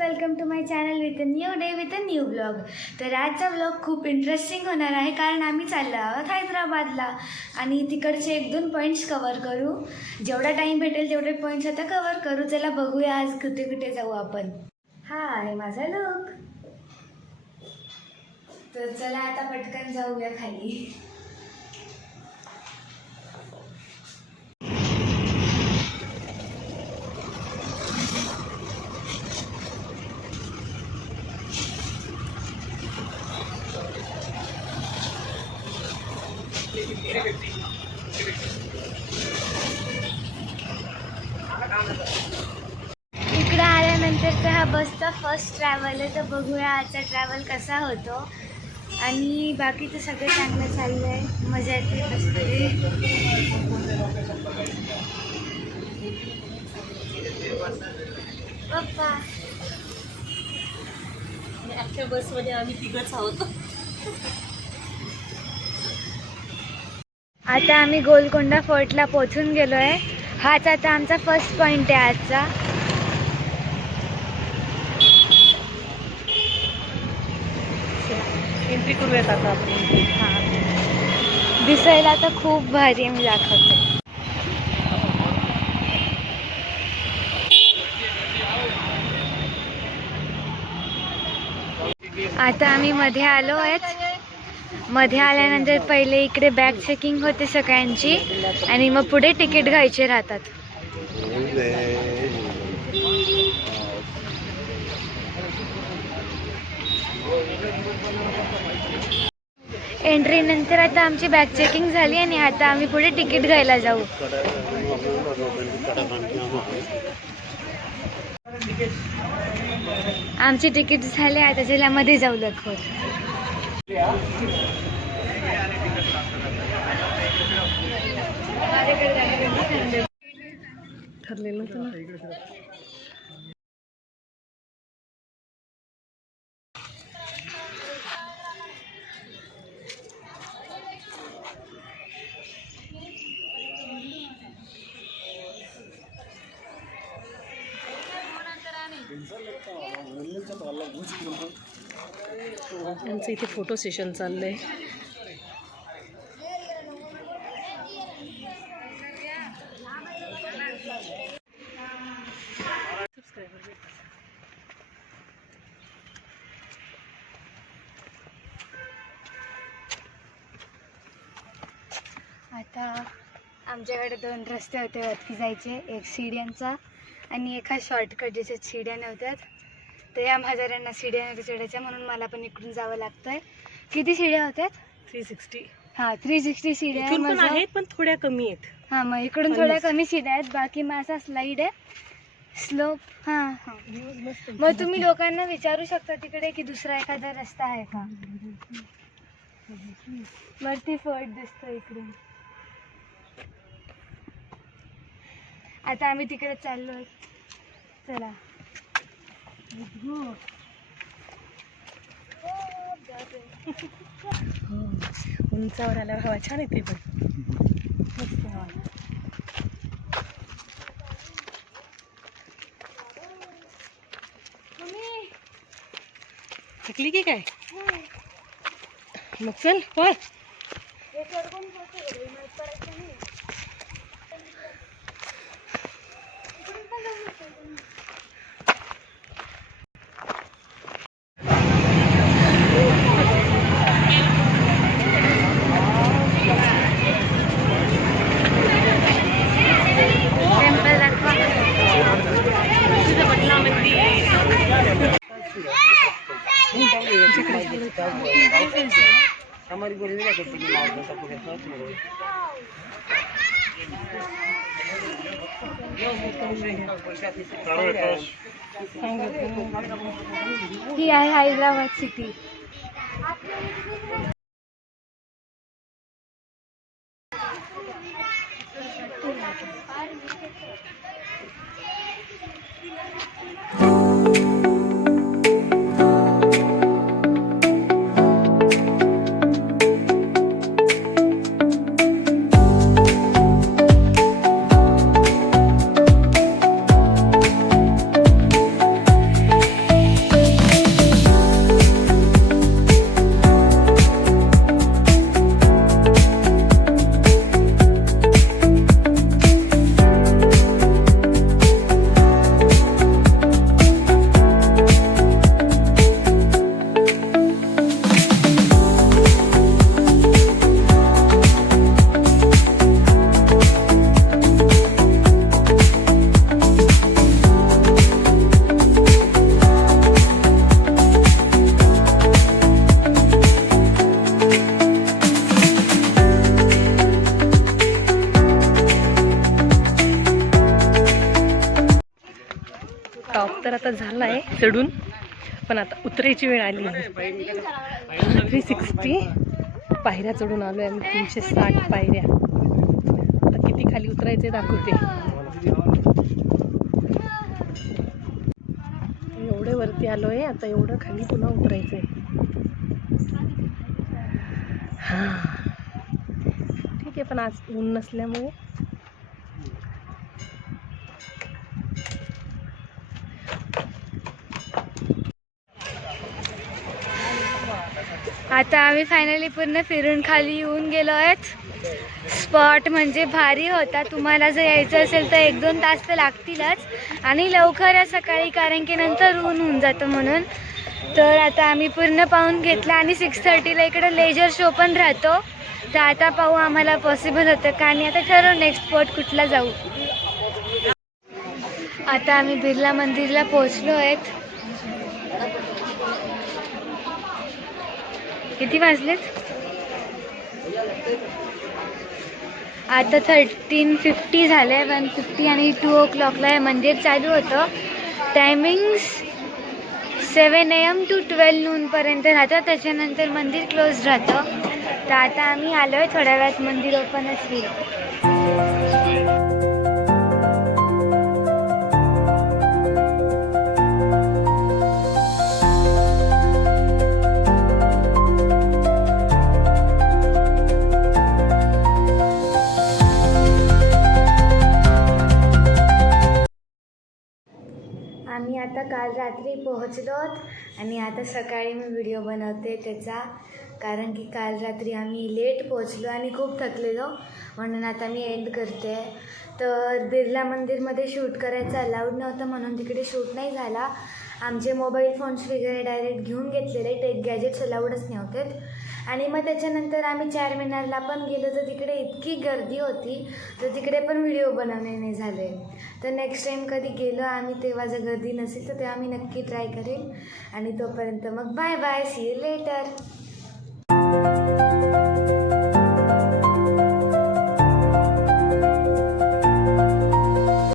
Welcome to my channel with a new day with a new blog. तर आजचा blog खूप interesting होणार आहे, कारण आम्ही चाललो आहोत हैदराबादला आणि तिकडचे 1-2 पॉईंट्स कवर करू। जेवढा टाईम भेटेल तेवढे पॉईंट्स आता कवर करू। चला बघूया आज कुठे कुठे जाऊ आपण। हा आहे माझा लुक। तर चला आता पटकन जाऊया खाली। इकडे आल्यानंतरचा हा बसचा फर्स्ट ट्रॅव्हल आहे, तर बघूया आजचा ट्रॅव्हल कसा होतो। आणि बाकीचं सगळं चांगलं चाललं आहे, मजा येते बसमध्ये। पप्पा अख्ख्या बसमध्ये आम्ही तिघच आहोत। आता आम्ही गोलकोंडा फोर्टला पोहोचून गेलो आहे। हाच आता आमचा फर्स्ट पॉईंट आहे आजचा। एंट्री करूयात आता आपण। हां, दिसायला तर खूप भारी आहे, मी दाखवते। आता आम्ही मध्ये आलो आहेत। मध्ये आल्यानंतर पहिले इकडे बॅग चेकिंग होते सगळ्यांची आणि मग पुढे तिकीट घ्यायचे राहतात। एंट्री नंतर आता आमची बॅग चेकिंग झाली आणि आता आम्ही पुढे तिकीट घ्यायला जाऊ। आमची तिकीट झाले, आता त्याला मध्ये जाऊ लवकर। ठरलेलं होतं ना। आमचं इथे फोटो सेशन चाललंय। आता आमच्याकडे 2 रस्ते होते वरती जायचे, एक सीड्यांचा आणि एका शॉर्टकट ज्याच्यात सीड्या नव्हत्यात। तर या म्हाताऱ्यांना सीड्या नव्हत्या चढायच्या, म्हणून मला पण इकडून जावं लागतंय। किती सीड्या होत्यात? 360। हां, 360 सीड्या आहेत, पण थोड्या कमी आहेत। हां, मग इकडून थोड्या कमी सीड्या आहेत, बाकी मग असा स्लाईड आहे, स्लोप। हां हां, मग तुम्ही लोकांना विचारू शकता तिकडे की दुसरा एखादा रस्ता आहे का। वरती फोर्ट दिसतो इकडून। आता आम्ही तिकडे चाललोय, चला। उंचावर आल्यावर हवा छान येते, पण मस्त हवा। थकली की काय? मग चल पळ। ही आहे हैदराबाद सिटी। तर आता झाला आहे चढून, पण आता उतरायची वेळ आली आहे. 360 पायऱ्या चढून आलो आहे आम्ही, 360 पायऱ्या. आता किती खाली उतरायचे दाखवते. एवढे वरती आलो आहे, आता एवढं खाली पुन्हा उतरायचं आहे. हां ठीक आहे, पण आज ऊन नसल्यामुळे आता आम्ही फायनली पूर्ण फिरून खाली येऊन गेलो आहेत. स्पॉट म्हणजे भारी होता. तुम्हाला जर यायचं असेल तर 1-2 तास तर लागतीलच, आणि लवकर या सकाळी, कारण की नंतर ऊन होऊन जातं म्हणून. तर आता आम्ही पूर्ण पाहून घेतलं, आणि 6:30ला इकडे लेजर शो पण राहतो. तर आता पाहू आम्हाला पॉसिबल होतं का, आणि आता ठरवू नेक्स्ट स्पॉट कुठला जाऊ. आता आम्ही बिर्ला मंदिरला पोहोचलो आहेत. किती वाजलेत? आता 13:50 झालं आहे. 1:50 आणि 2 o'clockला हे मंदिर चालू होतं. टायमिंग्स 7 AM to 12 noonपर्यंत राहतं, त्याच्यानंतर मंदिर क्लोज राहतं. तर आता आम्ही आलो आहे, थोड्या वेळात मंदिर ओपनच होईल. आम्ही आता काल रात्री पोहोचलोत, आणि आता सकाळी मी व्हिडिओ बनवते त्याचा, कारण की काल रात्री आम्ही लेट पोहोचलो आणि खूप थकलेलो, म्हणून आता मी एंड करते. तर बिर्ला मंदिरमध्ये शूट करायचं अलाउड नव्हतं, म्हणून तिकडे शूट नाही झाला. आमचे मोबाईल फोन्स वगैरे डायरेक्ट घेऊन घेतलेले, टेक गॅजेट्स अलाउडच नव्हते. आणि मग त्याच्यानंतर आम्ही चारमिनारला पण गेलो, तर तिकडे इतकी गर्दी होती, तर तिकडे पण व्हिडिओ बनवणे नाही झाले. तर नेक्स्ट टाईम कधी गेलो आम्ही, तेव्हा जर गर्दी नसेल तर तेव्हा मी नक्की ट्राय करेन. आणि तोपर्यंत मग bye bye, see you letter.